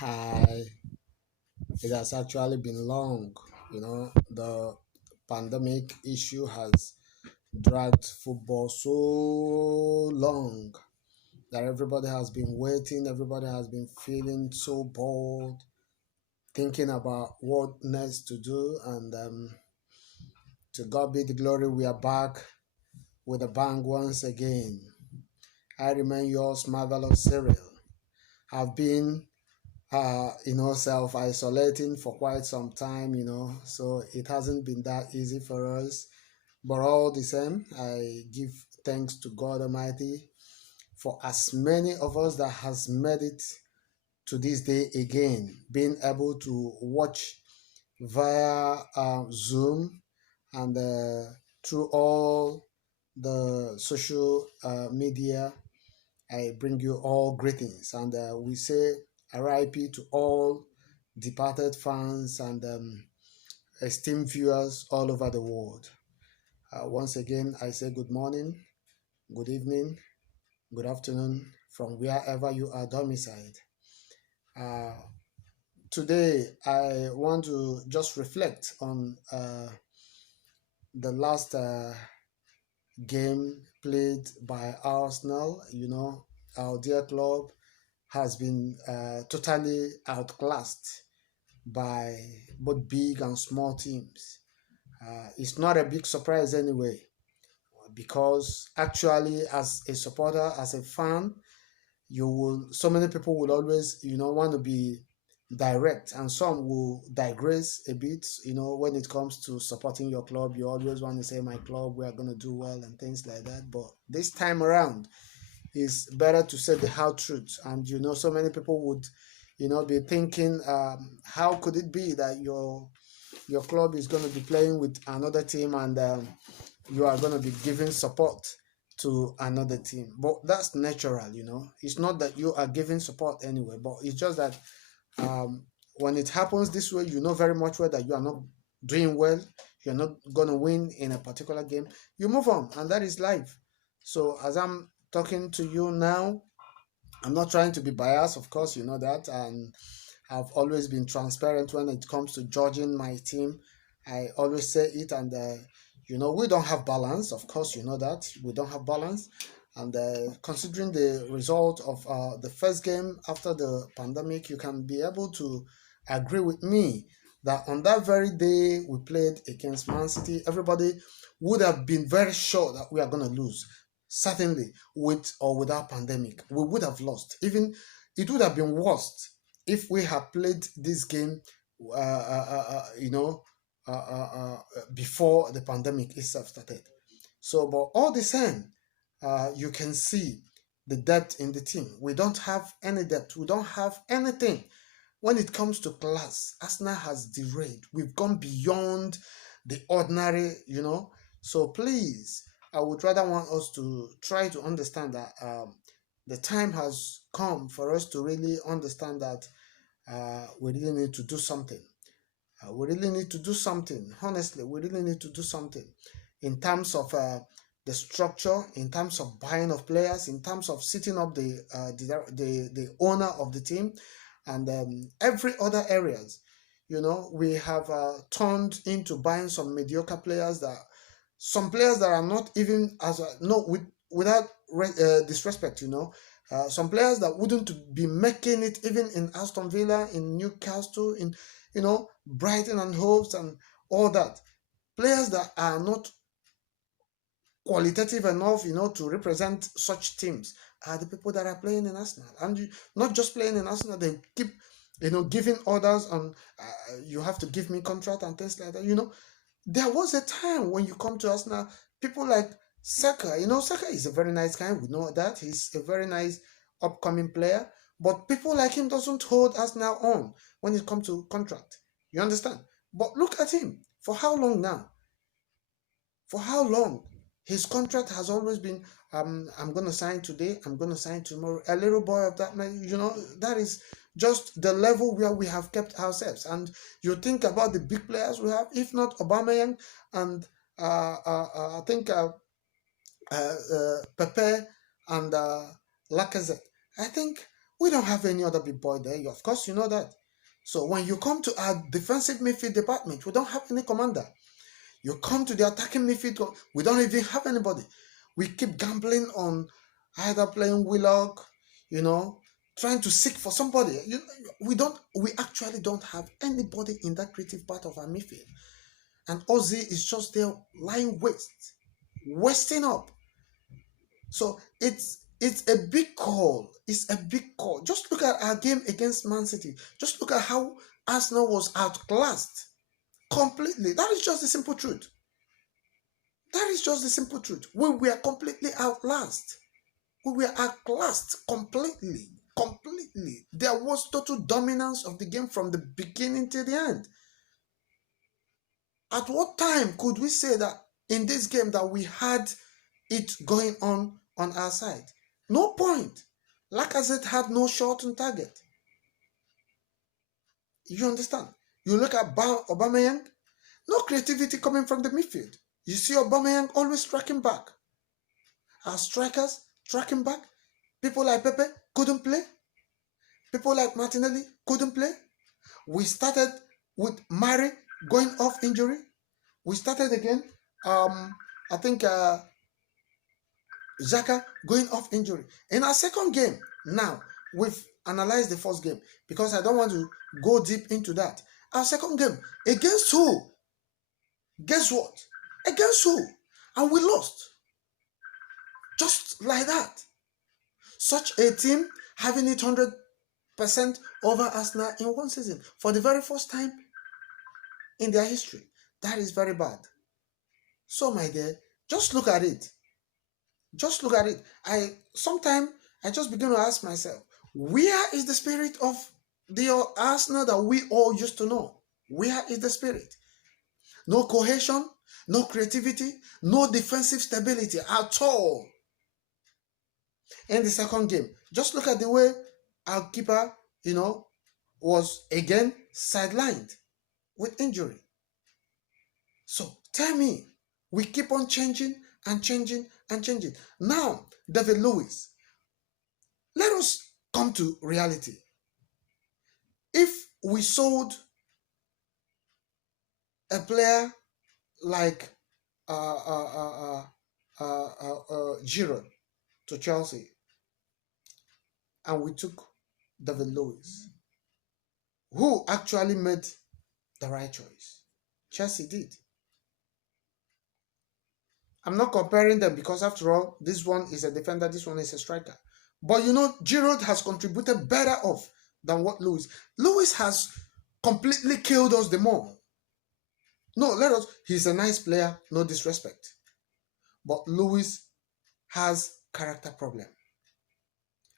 Hi, it has actually been long. The pandemic issue has dragged football so long that everybody has been waiting, everybody has been feeling so bored, thinking about what next to do. And to God be the glory, we are back with a bang once again. I remain yours, Marvelous Cyril. I've been self isolating for quite some time, so it hasn't been that easy for us. But all the same, I give thanks to God Almighty for as many of us that has made it to this day again, being able to watch via Zoom and through all the social media. I bring you all greetings, and we say RIP to all departed fans and esteemed viewers all over the world. Once again, I say good morning, good evening, good afternoon from wherever you are domiciled. Uh, Today, I want to just reflect on the last game played by Arsenal. Our dear club has been totally outclassed by both big and small teams. It's not a big surprise anyway, because actually, as a supporter, as a fan, so many people will always, want to be direct, and some will digress a bit. When it comes to supporting your club, you always want to say, my club, we are going to do well and things like that. But this time around, it's better to say the hard truth. And so many people would be thinking, how could it be that your club is going to be playing with another team, and you are going to be giving support to another team? But that's natural. It's not that you are giving support anyway, but it's just that um, when it happens this way, you know very much well that you are not doing well, you're not going to win in a particular game. You move on, and that is life. So as I'm talking to you now, I'm not trying to be biased, of course, you know that, and I've always been transparent when it comes to judging my team. I always say it, and we don't have balance. Of course, you know that we don't have balance. And considering the result of the first game after the pandemic, you can be able to agree with me that on that very day we played against Man City, everybody would have been very sure that we are going to lose. Certainly, with or without pandemic, we would have lost. Even it would have been worse if we had played this game, uh, uh, uh, uh, you know, before the pandemic itself started. So, but all the same, you can see the depth in the team. We don't have any depth. We don't have anything. When it comes to class, Arsenal has derailed. We've gone beyond the ordinary. So please, I would rather want us to try to understand that the time has come for us to really understand that we really need to do something. We really need to do something. Honestly, we really need to do something in terms of the structure, in terms of buying of players, in terms of setting up the owner of the team, and every other areas. We have turned into buying some mediocre players, that some players that are not even as no without disrespect. Some players that wouldn't be making it even in Aston Villa, in Newcastle, in Brighton and Hove and all that. Players that are not qualitative enough, to represent such teams are the people that are playing in Arsenal. And not just playing in Arsenal, they keep, giving orders on, you have to give me contract and things like that. There was a time when you come to Arsenal, people like Saka, Saka is a very nice guy. We know that. He's a very nice upcoming player. But people like him doesn't hold Arsenal on when it comes to contract. You understand? But look at him. For how long now? For how long? His contract has always been, I'm going to sign today, I'm going to sign tomorrow. A little boy of that man, that is just the level where we have kept ourselves. And you think about the big players we have, if not Aubameyang and I think Pepe and Lacazette. I think We don't have any other big boy there. Of course, you know that. So when you come to our defensive midfield department, we don't have any commander. You come to the attacking midfield, we don't even have anybody. We keep gambling on either playing Willock, trying to seek for somebody. We actually don't have anybody in that creative part of our midfield. And Ozzy is just there lying wasting up. So it's a big call. It's a big call. Just look at our game against Man City. Just look at how Arsenal was outclassed completely. That is just the simple truth. That is just the simple truth. We were completely outclassed. We were outclassed completely. Completely. There was total dominance of the game from the beginning to the end. At what time could we say that in this game that we had it going on our side? No point. Lacazette had no shot on target. You understand? You look at Aubameyang, no creativity coming from the midfield. You see Aubameyang always tracking back. Our strikers tracking back. People like Pepe couldn't play. People like Martinelli couldn't play. We started with Mari going off injury. We started again. I think Xhaka going off injury. In our second game, now we've analyzed the first game because I don't want to go deep into that. Our second game, against who? Guess what? Against who? And we lost. Just like that. Such a team having it 100% over Arsenal in one season for the very first time in their history. That is very bad. So, my dear, just look at it. Just look at it. Sometimes I just begin to ask myself, where is the spirit of the Arsenal that we all used to know? Where is the spirit? No cohesion, no creativity, no defensive stability at all. In the second game, just look at the way our keeper, was again sidelined with injury. So tell me, we keep on changing and changing and changing. Now, David Luiz, let us come to reality. If we sold a player like Giroud to Chelsea, and we took David Luiz, who actually made the right choice? Chelsea did. I'm not comparing them because, after all, this one is a defender, this one is a striker. But Giroud has contributed better off than what Luiz. Luiz has completely killed us the more. No, he's a nice player, no disrespect. But Luiz has character problem,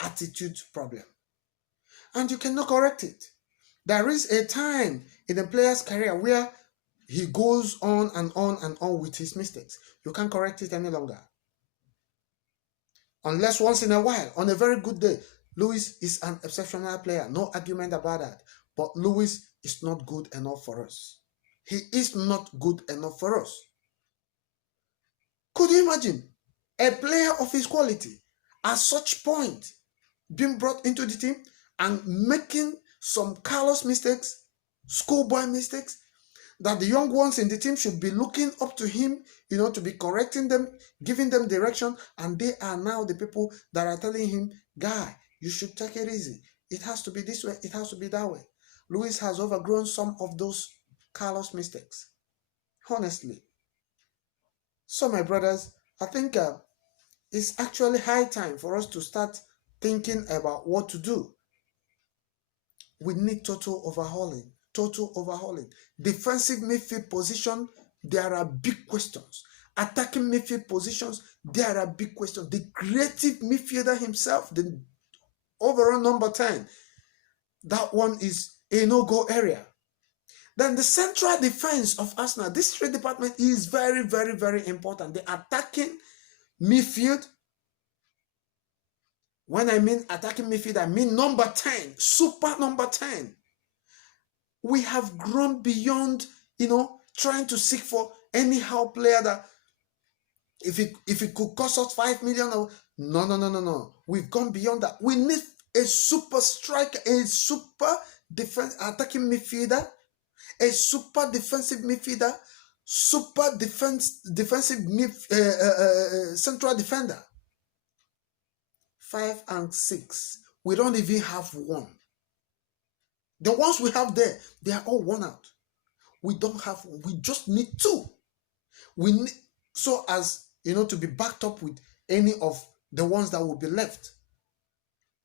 attitude problem. And you cannot correct it. There is a time in a player's career where he goes on and on and on with his mistakes. You can't correct it any longer. Unless once in a while, on a very good day, Luiz is an exceptional player. No argument about that. But Luiz is not good enough for us. He is not good enough for us. Could you imagine a player of his quality at such point being brought into the team and making some careless mistakes, schoolboy mistakes, that the young ones in the team should be looking up to him, to be correcting them, giving them direction, and they are now the people that are telling him, guy, you should take it easy. It has to be this way, it has to be that way. Luiz has overgrown some of those careless mistakes, honestly. So, my brothers, I think it's actually high time for us to start thinking about what to do. We need total overhauling. Defensive midfield position, there are big questions. Attacking midfield positions, there are big questions. The creative midfielder himself, the overall number 10, that one is a no-go area. Then the central defense of Arsenal, this trade department is very, very, very important. The attacking midfield, when I mean attacking midfield, I mean number 10, super number 10. We have grown beyond, trying to seek for anyhow player that if it could cost us 5 million. No. We've gone beyond that. We need a super striker, a super attacking midfielder, a super defensive midfielder, super defensive central defender. 5 and 6. We don't even have one. The ones we have there, they are all worn out. We don't have one. We just need 2. We need, so as to be backed up with any of the ones that will be left.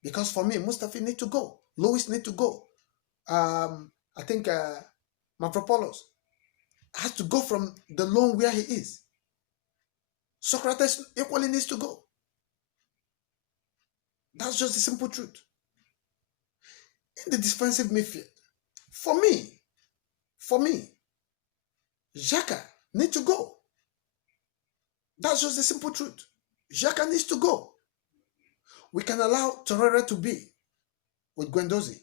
Because for me, Mustafi need to go. Lewis need to go. I think Mavropoulos has to go from the loan where he is. Socrates equally needs to go. That's just the simple truth. In the defensive midfield, for me, Xhaka needs to go. That's just the simple truth. Xhaka needs to go. We can allow Torreira to be with Guendouzi.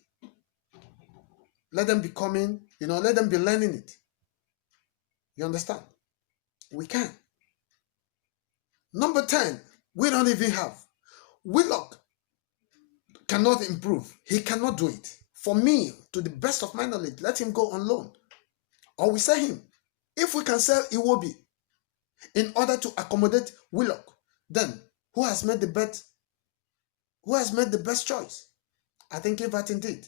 Let them be coming, let them be learning it. You understand? We can. Number 10, we don't even have. Willock cannot improve. He cannot do it. For me, to the best of my knowledge, let him go on loan. Or we sell him. If we can sell Iwobi in order to accommodate Willock, then who has made the bet? Who has made the best choice? I think Everton did.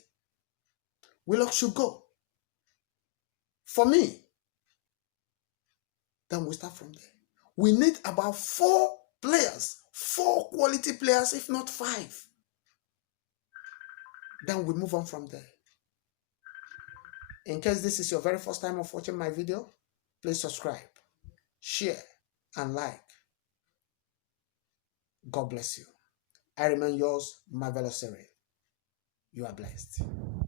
Willock should go. For me, then we start from there. We need about 4 players, 4 quality players, if not 5. Then we move on from there. In case this is your very first time of watching my video, please subscribe, share, and like. God bless you. I remain yours, Marvelous Cyril. You are blessed.